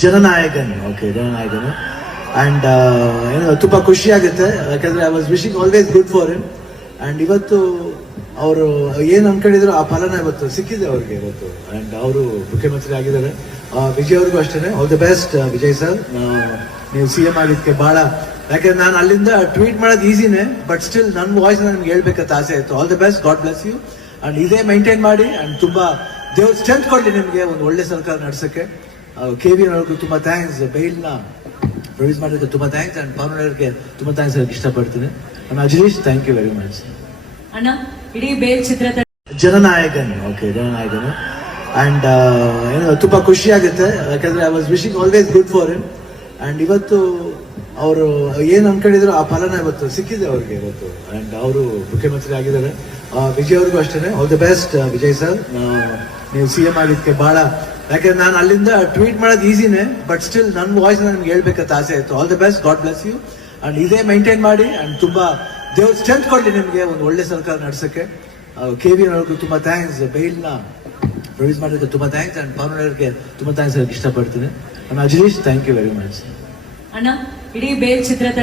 ಜನನಾಯಕನ್ okay ಜನನಾಯಕನ್ and ಏನು ತುಂಬಾ ಖುಷಿ ಆಗುತ್ತೆ ಯಾಕಂದ್ರೆ I was wishing always good for him and ಇವತ್ತು ಅವರು ಏನ್ ಅನ್ಕೊಂಡಿದ್ರು ಆ ಫಲನ ಇವತ್ತು ಸಿಕ್ಕಿದೆ ಅವ್ರಿಗೆ ಇವತ್ತು ಅಂಡ್ ಅವರು ಮುಖ್ಯಮಂತ್ರಿ ಆಗಿದ್ದಾರೆ. ವಿಜಯ್ ಅವ್ರಿಗೂ ಅಷ್ಟೇ all the best Vijay sir. ನೀವು CM ಆಗಿದ್ದಕ್ಕೆ ಬಹಳ, ಯಾಕಂದ್ರೆ ನಾನು ಅಲ್ಲಿಂದ ಟ್ವೀಟ್ ಮಾಡೋದು ಈಸಿನೇ, ಬಟ್ ಸ್ಟಿಲ್ ನನ್ನ ವಾಯ್ಸ್ ನಿಮ್ಗೆ ಹೇಳ್ಬೇಕಂತ ಆಸೆ ಆಯ್ತು. All the best, god bless you and ಇದೇ ಮೈಂಟೈನ್ ಮಾಡಿ ಅಂಡ್ ತುಂಬಾ ದೇವ್ರ ಸ್ಟ್ರೆಂತ್ ಕೊಡ್ಲಿ ನಿಮ್ಗೆ ಒಂದು ಒಳ್ಳೆ ಸರ್ಕಾರ ನಡೆಸಕ್ಕೆ. KV ಅವ್ರಿಗೂ ತುಂಬಾ ಥ್ಯಾಂಕ್ಸ್, ಬೈಲ್ನ ಪ್ರೊಡ್ಯೂಸ್ ಮಾಡೋದಕ್ಕೆ ತುಂಬಾ ಥ್ಯಾಂಕ್ಸ್ ಅಂಡ್ ಪವನ್ ಅವ್ರಿಗೆ ತುಂಬಾ ಥ್ಯಾಂಕ್ಸ್ ಹೇಳಕ್ ಇಷ್ಟಪಡ್ತೀನಿ. Ajaneesh, thank you very much. ಅಣ್ಣ, ಇಡೀ ಬೇಲ್ ಚಿತ್ರದ ಜನನಾಯಕನ್ ಓಕೆ ಜನನಾಯಕನ್ ಅಂಡ್ ಏನು ತುಂಬಾ ಖುಷಿ ಆಗುತ್ತೆ ಯಾಕಂದ್ರೆ I was wishing always good for him and ಇವತ್ತು ಅವರು ಏನ್ ಅನ್ಕೊಂಡಿದ್ರು ಆ ಫಲನ ಇವತ್ತು ಸಿಕ್ಕಿದೆ ಅವ್ರಿಗೆ ಇವತ್ತು ಅಂಡ್ ಅವರು ಮುಖ್ಯಮಂತ್ರಿ ಆಗಿದ್ದಾರೆ. ವಿಜಯ್ ಅವ್ರಿಗೂ ಅಷ್ಟೇ all the best Vijay sir. ನೀವು CM ಆಗಿದ್ದಕ್ಕೆ ಬಹಳ, ಯಾಕಂದ್ರೆ ನಾನು ಅಲ್ಲಿಂದ ಟ್ವೀಟ್ ಮಾಡೋದು ಈಸಿನೇ, ಬಟ್ ಸ್ಟಿಲ್ ನನ್ನ ವಾಯ್ಸ್ ನಿಮ್ಗೆ ಹೇಳ್ಬೇಕಂತ ಆಸೆ ಆಯ್ತು. All the best, god bless you and ಇದೇ ಮೈಂಟೈನ್ ಮಾಡಿ ಅಂಡ್ ತುಂಬಾ ದೇವ್ರ ಸ್ಟ್ರೆಂತ್ ಕೊಡ್ಲಿ ನಿಮ್ಗೆ ಒಂದು ಒಳ್ಳೆ ಸರ್ಕಾರ ನಡೆಸಕ್ಕೆ. KV ಅವ್ರಿಗೂ ತುಂಬಾ ಥ್ಯಾಂಕ್ಸ್, ಬೈಲ್ನ ಪ್ರೊಡ್ಯೂಸ್ ಮಾಡೋದಕ್ಕೆ ತುಂಬಾ ಥ್ಯಾಂಕ್ಸ್ ಅಂಡ್ ಪವನ್ ಅವ್ರಿಗೆ ತುಂಬಾ ಥ್ಯಾಂಕ್ಸ್ ಹೇಳಕ್ ಇಷ್ಟಪಡ್ತೀನಿ. Ajaneesh, thank you very much. ಅಣ್ಣ, ಇಡೀ ಬೇಲ್ ಚಿತ್ರದ